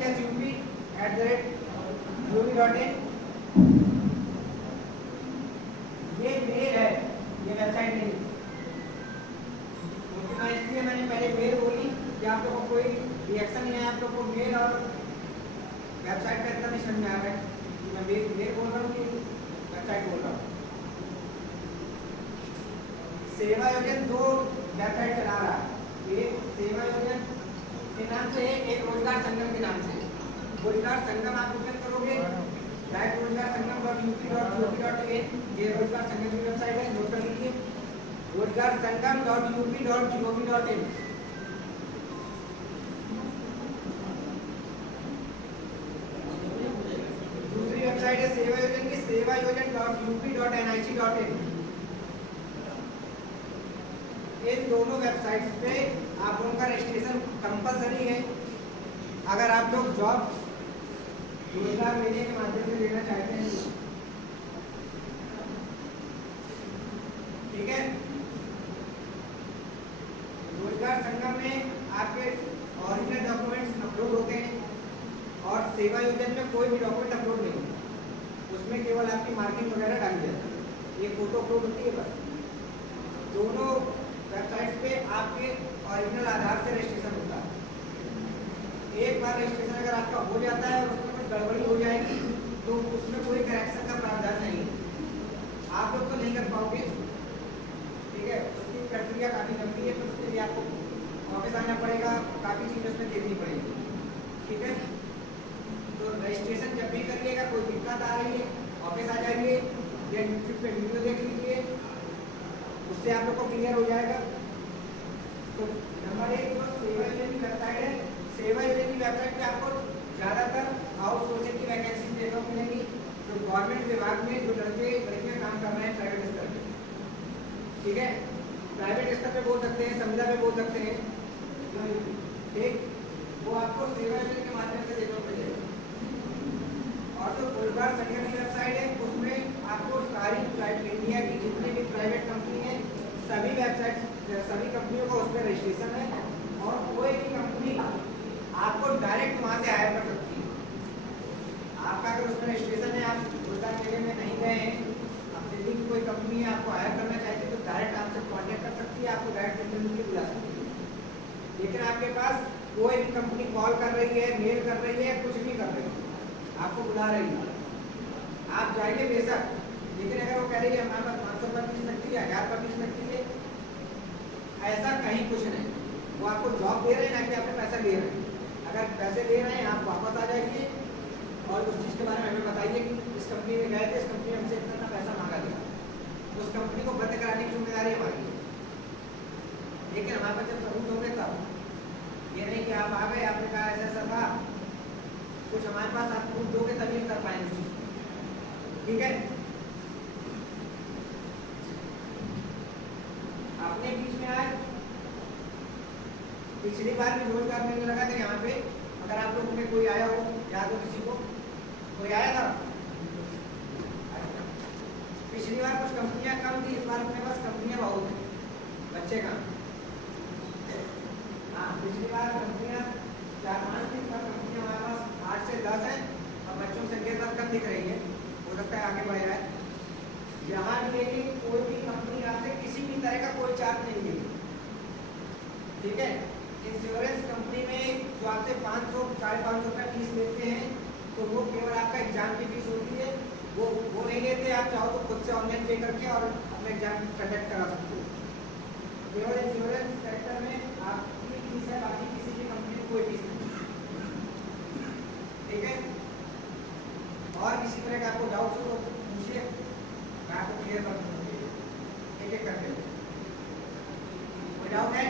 govindas@gov.in। ये मेल है, ये वेबसाइट नहीं। क्योंकि मैं इसलिए मैंने पहले मेल बोली कि आप लोगों को कोई रिएक्शन नहीं है, आप लोगों को मेल और वेबसाइट का इतना नहीं समझ में आ रहा है कि मैं मेल बोल रहा हूँ कि वेबसाइट बोल रहा हूँ। सेवा योजन 2 वेबसाइट चला रहा है, एक सेवा योजन के नाम से, एक रोजगार संगम के नाम से। रोजगार संगम आप ओपन करोगे, डायरेक्ट रोजगार संगम.up.gov.in, ये रोजगार संगम की वेबसाइट है, नोट कर लीजिए, रोजगार संगम.up.gov.in। दूसरी वेबसाइट है सेवा योजन की, sevayojan.up.nic.in। इन दोनों वेबसाइट्स पे आप लोगों का रजिस्ट्रेशन कंपलसरी है। अगर आप लोग जॉब रोजगार मेले के माध्यम से लेना चाहते हैं, ठीक है। रोजगार संगम में आपके ओरिजिनल डॉक्यूमेंट्स अपलोड होते हैं और सेवा योजन में कोई भी डॉक्यूमेंट अपलोड नहीं होता, उसमें केवल आपकी मार्किंग वगैरह डाली जाती है, ये फोटो अपलोड होती है बस। दोनों वेबसाइट पे आपके ओरिजिनल आधार से रजिस्ट्रेशन होता है। एक बार रजिस्ट्रेशन अगर आपका हो जाता है और उसमें कुछ गड़बड़ी हो जाएगी तो उसमें कोई करेक्शन का प्रावधान नहीं है, आप लोग तो नहीं कर पाओगे, ठीक है। उसकी प्रक्रिया काफ़ी लंबी है, तो उसके लिए आपको ऑफिस आना पड़ेगा, काफ़ी चीज़ें उसमें देखनी पड़ेगी, ठीक है। तो रजिस्ट्रेशन जब भी करिएगा, कोई दिक्कत आ रही है ऑफिस आ जाइए या यूट्यूब पे वीडियो देख लीजिए, उससे आप लोग को क्लियर हो जाएगा। तो नंबर 1 जो सेवा योजन की वेबसाइट है, सेवा योजन की वेबसाइट पे आपको ज़्यादातर आउटसोर्सिंग की वैकेंसी देखने को मिलेंगी, जो गवर्नमेंट विभाग में जो लड़के लड़कियाँ काम कर रहे हैं प्राइवेट स्तर पे, ठीक है। प्राइवेट स्तर पे बोल सकते हैं, संविदा पे बोल सकते हैं, ठीक, वो आपको सेवा योजन के माध्यम से देखने को मिलेगा। और जो रोजगार संगम की वेबसाइट है, उसमें आपको सारी इंडिया की जितनी भी प्राइवेट कंपनी है, सभी वेबसाइट, सभी कंपनियों का उसमें रजिस्ट्रेशन है और कोई भी कंपनी आपको डायरेक्ट वहाँ से हायर कर सकती है। आपका अगर उसमें रजिस्ट्रेशन है, आप रोजगार मेले में नहीं गए हैं, अब दिल्ली की कोई कंपनी है आपको हायर करना चाहती है, तो डायरेक्ट आपसे कॉन्टेक्ट कर सकती है, आपको डायरेक्ट इंटरव्यू के बुला सकती है। लेकिन आपके पास कोई भी कंपनी कॉल कर रही है, मेल कर रही है, कुछ भी कर रही है, आपको बुला रही है, आप जाइए बेशक, लेकिन अगर वो कह रही है हमारे पास 500 पर फीस लगती है, 1000 पर फीस लगती है, ऐसा कहीं कुछ नहीं। वो आपको जॉब दे रहे हैं ना कि आपसे पैसा ले रहे हैं। अगर पैसे ले रहे हैं, आप वापस आ जाइए और उस चीज़ के बारे में हमें बताइए कि इस कंपनी में गए थे, इस कंपनी हमसे इतना पैसा मांगा गया, उस कंपनी को बंद कराने की जिम्मेदारी हमारी है। लेकिन हमारे पास जब सबूत होंगे तब, ये नहीं कि आप आ गए, आपने कहा ऐसा ऐसा था, कुछ हमारे पास आप प्रूफ दोगे तभी हम कर पाएंगे, ठीक है। आपने बीच में आज पिछली बार भी रोजगार मेला लगा था यहाँ पे, अगर आप लोगों में कोई आया हो, याद हो किसी को, कोई आया था? पिछली बार कुछ कंपनियां कम थी, इस बार अपने पास कंपनियां बहुत हैं, बच्चे कम। हाँ, पिछली बार कंपनियां 4-5 थी, इस बार कंपनियां हमारे पास 8 से 10 है और बच्चों की संख्या कम दिख रही है, हो सकता है आगे बढ़ जाए। यहाँ भी लेकिन कोई भी कंपनी आपसे किसी भी तरह का कोई चार्ज नहीं देगी, ठीक है। इंश्योरेंस कंपनी में जो आपसे 500-550 रुपये फीस लेते हैं, तो वो केवल आपका एग्जाम की फीस होती है, वो नहीं लेते। आप चाहो तो खुद से ऑनलाइन पे करके और अपना एग्जाम कंडक्ट करा सकते हो। केवल इंश्योरेंस सेक्टर में आपकी फीस है, बाकी किसी भी कंपनी में कोई फीस नहीं, ठीक है। और किसी तरह का आपको डाउट हो तो पूछिए, मैं आपको क्लियर कर दूँगा एक एक करके। कोई डाउट है?